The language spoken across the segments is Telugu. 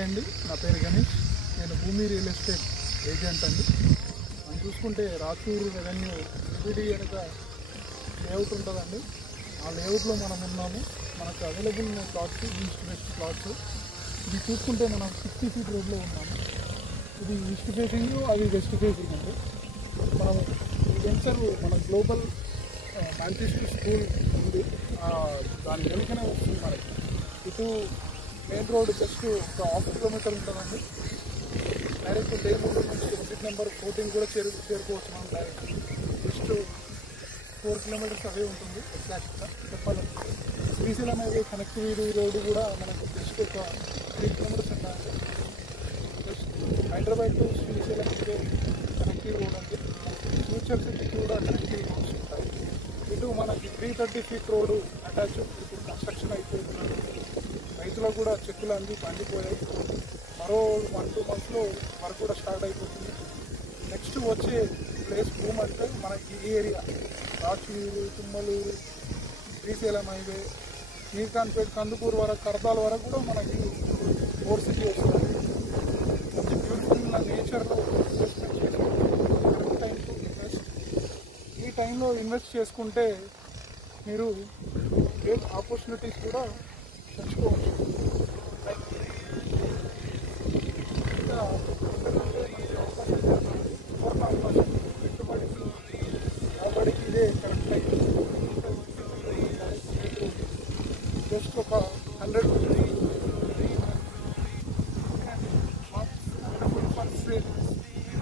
హాయ్ అండి, నా పేరు గణేష్. నేను భూమి రియల్ ఎస్టేట్ ఏజెంట్ అండి. మనం చూసుకుంటే రాచూరు రెవెన్యూ ఈబీడీ వెనక లేఅవుట్ ఉంటుందండి. ఆ లేఅవుట్లో మనం ఉన్నాము. మనకు అవైలబుల్ ఉన్న ప్లాట్స్ ఈస్ట్ వెస్ట్ ప్లాట్స్. ఇది చూసుకుంటే మనం 60 ఫీట్ రోడ్లో ఉన్నాము. ఇది ఈస్ట్ ఫేసింగ్, అది వెస్ట్ ఫేసింగ్ అండి. మనం ఈ వెంచర్ మన గ్లోబల్ మాంచెస్టర్ స్కూల్ ఉంది, దాని వెనుకనే వస్తుంది. మనకి ఇటు మెయిన్ రోడ్ జస్ట్ ఒక 1/2 కిలోమీటర్ ఉంటుందండి. డైరెక్ట్ లేమూరు నుంచి ఎగ్జిట్ నెంబర్ 14 కూడా చేరుకోవచ్చు. మనం డైరెక్ట్ జస్ట్ 4 కిలోమీటర్స్ అవే ఉంటుంది. ఎగ్జాక్ట్గా చెప్పాలంటే శ్రీశైలం హైవే కనెక్టివిటీ రోడ్డు కూడా మనకు జస్ట్ ఒక 3 కిలోమీటర్స్ ఉంటాయండి. Just Hyderabad to Srisailam highway connective road అండి. ఫ్యూచర్ సిటీకి కూడా కనెక్టివ్ రోడ్స్ ఉంటాయి. ఇటు మనకి 330 ఫీట్ రోడ్డు అటాచ్ ఇప్పుడు కన్స్ట్రక్షన్ అయిపోతున్నాయి. రైతులకు కూడా చెక్కులు అన్నీ పండిపోయాయి. మరో 1-2 మంత్స్లో వర్క్ కూడా స్టార్ట్ అయిపోతుంది. నెక్స్ట్ వచ్చే ప్లేస్ భూమి అంటే మనకి ఈ ఏరియా రాచూరు, తుమ్మలూరు, శ్రీశైలం హైవే, మీర్ఖాన్పేట్, కందుకూరు వరకు, కర్దాల వరకు కూడా మనకి 4 సిటీ వస్తుంది. మంచి బ్యూటిఫుల్ నేచర్లో ఇన్వెస్ట్మెంట్ చేసుకోవచ్చు. Time to invest. ఈ టైంలో ఇన్వెస్ట్ చేసుకుంటే మీరు గ్రేట్ ఆపర్చునిటీస్ కూడా తెచ్చుకోవచ్చు. ఇంకా పెట్టుబడికి ఇదే కరెక్ట్ టైం. జస్ట్ ఒక 100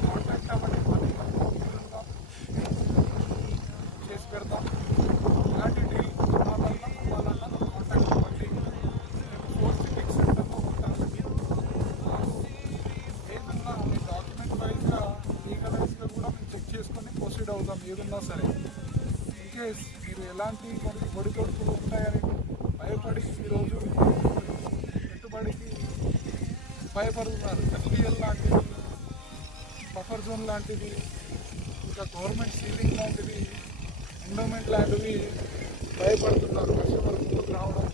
కాంటాక్ట్ అవ్వండి, చేసి పెడతాం. ఇలాంటి డీల్ కావాలన్నా కాంటాక్ట్ అవ్వండి. 4 సిటీకి సెంటర్లో ఉంటామండి. ఏదన్నా మీ డాక్యుమెంట్ వైజ్గా లీగలైజ్గా కూడా మేము చెక్ చేసుకొని ప్రొసీడ్ అవుతాం. ఏదన్నా సరే ఇన్కేస్ మీరు ఎలాంటి ఒడిదొడుకులు ఉంటాయని భయపడి ఈరోజు పెట్టుబడికి భయపడుతున్నారు. ఎఫ్టీఎల్ లాంటివి, బఫర్ జోన్ లాంటివి, ఇంకా గవర్నమెంట్ సీలింగ్ లాంటివి, ఎండోమెంట్ లాంటివి భయపడుతున్నారు. కస్టమర్ ముందుకు రావడం